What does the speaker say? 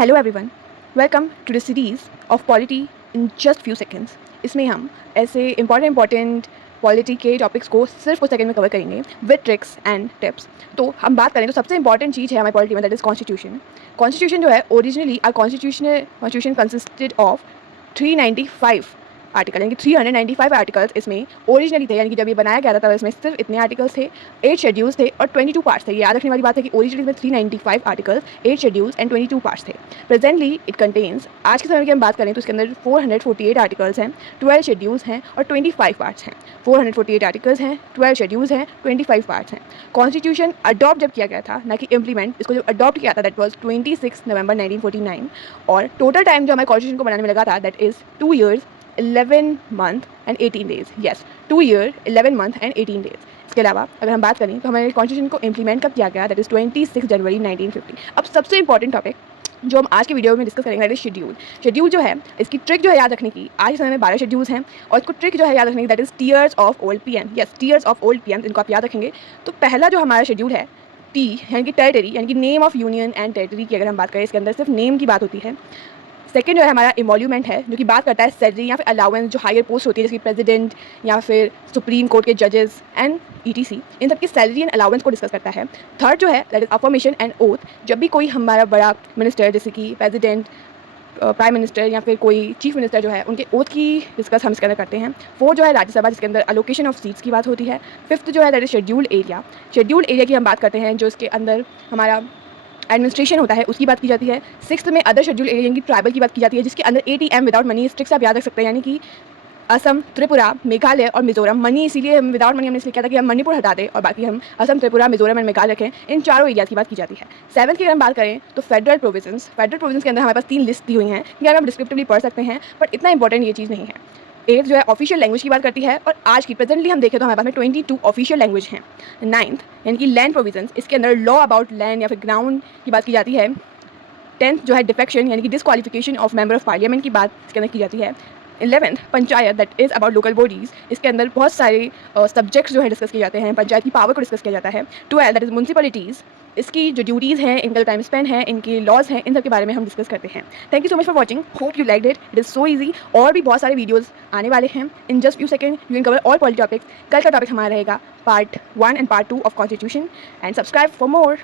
Hello everyone, welcome to the series of polity in just few seconds. इसमें हम ऐसे important polity के topics को सिर्फ कुछ सेकंड में कवर करेंगे विद ट्रिक्स एंड टिप्स। तो हम बात करें तो सबसे इंपॉर्टेंट चीज़ है हमारी पॉलिटी में, दैट इज़ कॉन्स्टिट्यूशन। कॉन्स्टिट्यूशन जो है originally constitution consisted of 395 article, यानी कि 395 आर्टिकल्स इसमें ओरिजिनली थे, यानी कि जब ये बनाया गया था तब इसमें सिर्फ इतने आर्टिकल्स थे, 8 शेड्यूल्स थे और 22 पार्ट्स थे। ये याद रखने वाली बात है कि ओरिजिनली में 395 आर्टिकल्स, 8 शेड्यूल्स एंड 22 पार्ट्स थे। प्रेजेंटली इट कंटेन्स, आज के समय की हम बात करें तो इसके अंदर 448 आर्टिकल्स हैं, 12 शेड्यूल्स हैं और 25 पार्ट्स हैं। 448 आर्टिकल्स हैं, 12 शेड्यूल्स हैं, 25 पार्ट्स हैं। कॉन्स्टिट्यूशन अडॉप्ट जब किया गया था, ना कि इम्प्लीमेंट, इसको जो अडॉप्ट किया था दैट वाज 26 नवंबर 1949 और टोटल टाइम जो हमारे कॉन्स्टिट्यूशन को बनाने में लगा था that is 2 years 11 month and 18 days। yes, 2 year 11 month and 18 days। इसके अलावा अगर हम बात करें तो हमारे कॉन्स्टिट्यूशन को इम्प्लीमेंट कब किया गया, दैट इज़ 26 जनवरी 1950। अब सबसे इंपॉर्टेंट टॉपिक जो हम आज के वीडियो में डिस्कस करेंगे दैट इज़ शेड्यूल। शेड्यूल जो है, इसकी ट्रिक जो है याद रखने की, आज के समय में 12 शेड्यूल्स हैं और इसको ट्रिक जो है याद रखने की that is tears of old PM. Yes, tears of old PM, इनको आप याद रखेंगे। तो पहला जो हमारा शेड्यूल है टी, यानी कि टेरिटरी, यानी कि name of union and territory की अगर हम बात करें, इसके अंदर सिर्फ नेम की बात होती है। सेकंड जो है हमारा इमोल्यूमेंट है, जो कि बात करता है सैलरी या फिर अलाउंस जो हायर पोस्ट होती है, जैसे कि प्रेसिडेंट या फिर सुप्रीम कोर्ट के जजेस एंड ईटीसी, इन सब की सैलरी एंड अलाउंस को डिस्कस करता है। थर्ड जो है that is affirmation and oath, जब भी कोई हमारा बड़ा मिनिस्टर जैसे कि प्रेसिडेंट, प्राइम मिनिस्टर या फिर कोई चीफ मिनिस्टर जो है, उनके ओथ की डिस्कस हम इसके अंदर करते हैं। फोर्थ जो है राज्यसभा, जिसके अंदर अलोकेशन ऑफ सीट्स की बात होती है। फिफ्थ जो है that is scheduled area. Scheduled area की हम बात करते हैं जो इसके अंदर हमारा एडमिनिस्ट्रेशन होता है, उसकी बात की जाती है। सिक्स्थ में अदर शेड्यूल एरिया, यानी कि ट्राइबल की बात की जाती है, जिसके अंदर ATM विदाउट मनी, इस ट्रिक से आप याद रख सकते हैं, यानी कि असम, त्रिपुरा, मेघालय और मिजोरम। मनी इसीलिए हम विदाउट मनी हमने इसलिए किया था कि हम मणिपुर हटा दें और बाकी हम असम, त्रिपुरा, मिजोरम एंड मेघालय रखें। इन चारों एरियाज की बात की जाती है। सेवंथ की अगर हम बात करें तो फेडरल प्रोविजंस के अंदर हमारे पास 3 लिस्ट दी हुई हैं, या हम डिस्क्रिप्टिवली पढ़ सकते हैं, बट इतना इंपॉर्टेंट ये चीज़ नहीं है। एट्थ जो है ऑफिशियल लैंग्वेज की बात करती है और आज की प्रेजेंटली हम देखें तो हमारे पास में 22 ऑफिशियल लैंग्वेज हैं। नाइन्थ यानी कि लैंड प्रोविजंस, इसके अंदर लॉ अबाउट लैंड या फिर ग्राउंड की बात की जाती है। 10th जो है डिफेक्शन, यानी कि disqualification of member of parliament की बात इसके अंदर की जाती है। 11th panchayat, that is about local bodies, इसके अंदर बहुत सारे सब्जेक्ट्स जो है डिस्कस किए जाते हैं, पंचायत की पावर को डिस्कस किया जाता है। 12th दैट इज़ म्यूनसिपलिटीज़, इसकी जो ड्यूटीज़ हैं, इनका टाइम स्पेंड है, इनके लॉज हैं, इन सब के बारे में हम डिस्कस करते हैं। Thank you so much for watching, hope you liked it, it is so easy. और भी बहुत सारे वीडियोज़ आने वाले हैं इन just few second, you can cover all polity topics. कल का टॉपिक हमारा रहेगा part 1 and part 2 of constitution, and subscribe for more.